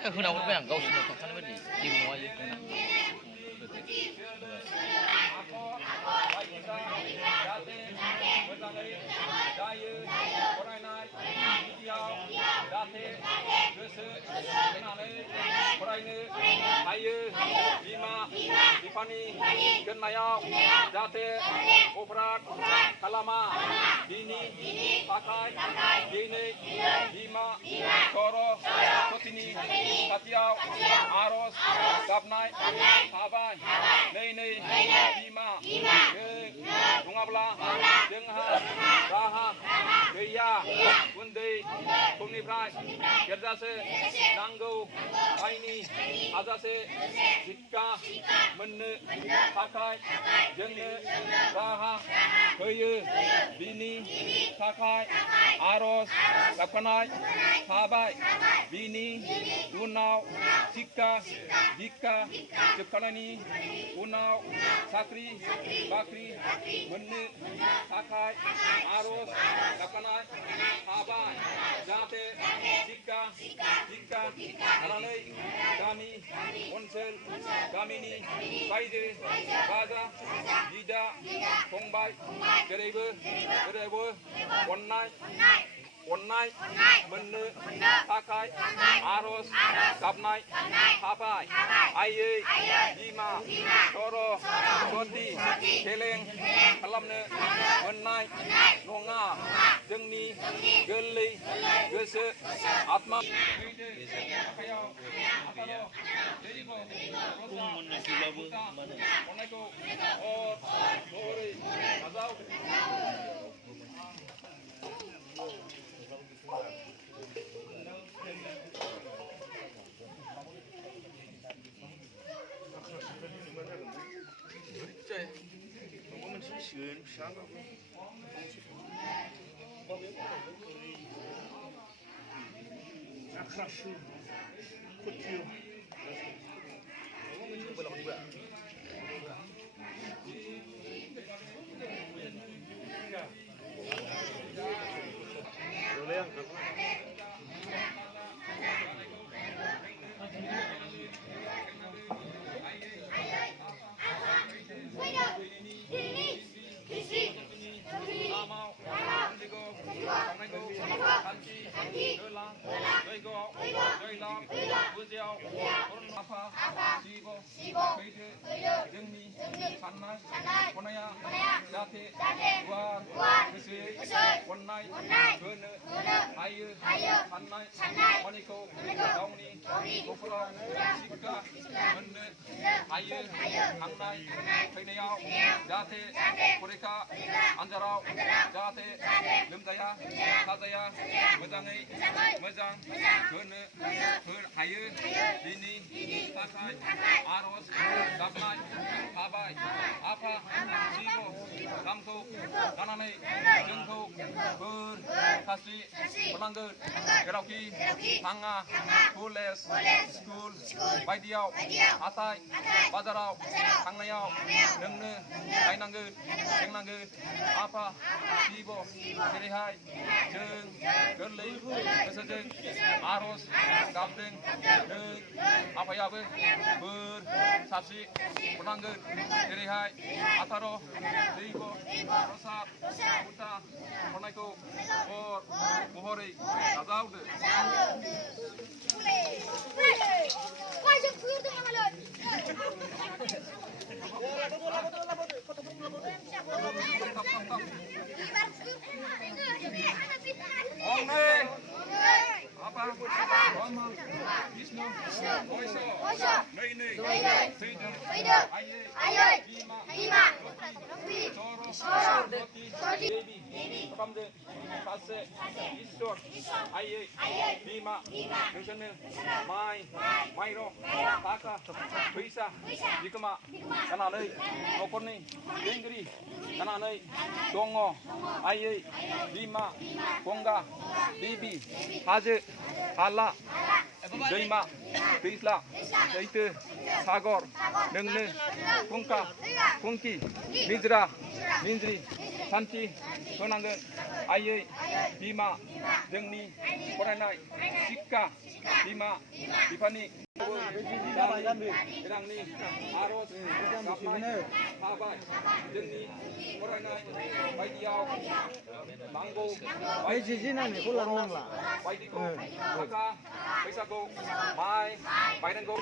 그러니까 그나고 그냥 가오시면 독하는 거지. 지금 뭐 Bipani, Genaya, Jate, Oprat, Kalama, Dini, Pakai, Dini, Bima, Toro, Kotini, Katiau, Aros, Gabnai, Habai, Nene, Bima, Dungabla, Dengha, Raha, Gaya, Bunde, Puniprai, Gerdase, Nango, Aini, Azase, Zika, Mene, Pakai, Jene, Raha, Koye, Bini, Pakai, Aros, Kapanai, Habai, Bini, Unau, Sika, Dika, Jekalani, Unau, Sakri, Bakri, Mene, Pakai, Aros, Kapanai, Habai, Jate, Sika, Dika, Aranai, Dami, Onsel, Damini, Baide, Baza, Gida, Kongbai, Gerebe, Gerebo, One night, Mene, Pakai, Aros, Gabnai, Habai, Aye, Bima, Toro, Koti, Keleng, Kalamne, One night, Nonga, Jengni, Geli, Gese, Atma, Anjarau, Jate, Limdaya, Kazaya, Mezangai, Mezang, Gene, Hayu, Dini, Pakai, Aros, Gabnai, Habai, Apa, Sibo, Damko, Kanane, Jengko, Bur, Kasi, Penanggut, Gerauki, Tanga, Pules, School, Baidiau, Atai, Bazarau, Tangnayau, Nengne, Kainanggut, Jengnanggut, Apa, Sibo, Serihai, Jeng, Gerli, Kesejeng, Aros, Gabdeng, Jeng, Apa Yabe, Bur, Sapsi, Penanggut, Serihai, Ataro, Sibo, Rosat, Uta, Konaiko, Bor, Mohori, Azaude. Apa? Rama, Vishnu, Oisho, Nene, Seder, Aye, Bima, Toro, Koti, Devi, Kamde, Kase, Ishwar, Aye, Bima, Vishnu, Mairo, Taka, Visa, Vikama, Kananai, Okoni, Dengri, Kananai, Dongo, Aye, Bima, Ponga, Bibi, Haje, Hala, Daima, Pisla, Daitu, Sagor, Nengne, Kunka, Kunki, Nizra, Ninjri, सान्थि होनांगोन आइयै बिमा जोंनि फरायनाय शिक्षा बिमा बिफानि रांनि आरज गाबनाय थाबाय जोंनि फरायनाय बायदियाव नांगौ बायदिखौ थाखा फैसाखौ माइ बायनांगौ